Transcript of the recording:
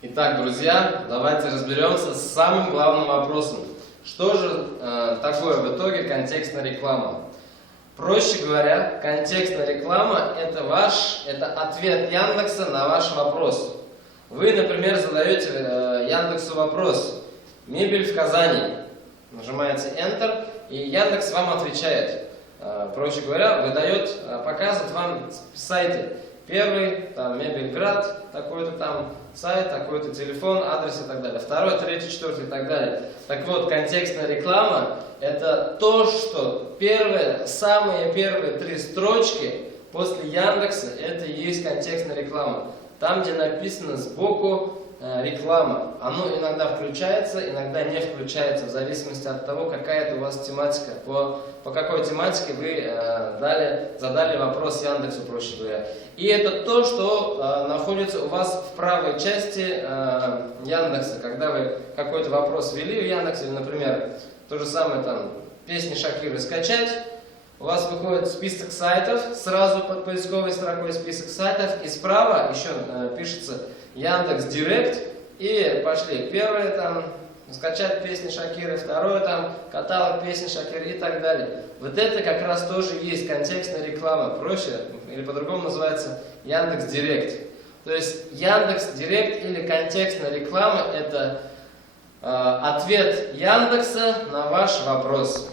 Итак, друзья, давайте разберемся с самым главным вопросом. Что же такое в итоге контекстная реклама? Проще говоря, контекстная реклама – это ответ Яндекса на ваш вопрос. Вы, например, задаете Яндексу вопрос «Мебель в Казани». Нажимаете Enter, и Яндекс вам отвечает. Проще говоря, показывает вам сайты. Первый, там, Мебельград, такой-то там сайт, такой-то телефон, адрес и так далее. Второй, третий, четвертый и так далее. Так вот, контекстная реклама – это то, что самые первые 3 строчки после Яндекса – это и есть контекстная реклама. Там, где написано сбоку реклама. Оно иногда включается, иногда не включается, в зависимости от того, какая это у вас тематика. По какой тематике вы задали вопрос Яндексу, проще говоря. И это то, что находится у вас в правой части Яндекса. Когда вы какой-то вопрос ввели в Яндексе, или, например, то же самое там песни Шакиры скачать, у вас выходит список сайтов, сразу под поисковой строкой список сайтов, и справа еще пишется Яндекс.Директ, и пошли. Первое там скачать песни Шакиры, второе там каталог песни Шакиры и так далее. Вот это как раз тоже есть контекстная реклама, проще, или по-другому называется Яндекс.Директ. То есть Яндекс.Директ или контекстная реклама – это ответ Яндекса на ваш вопрос.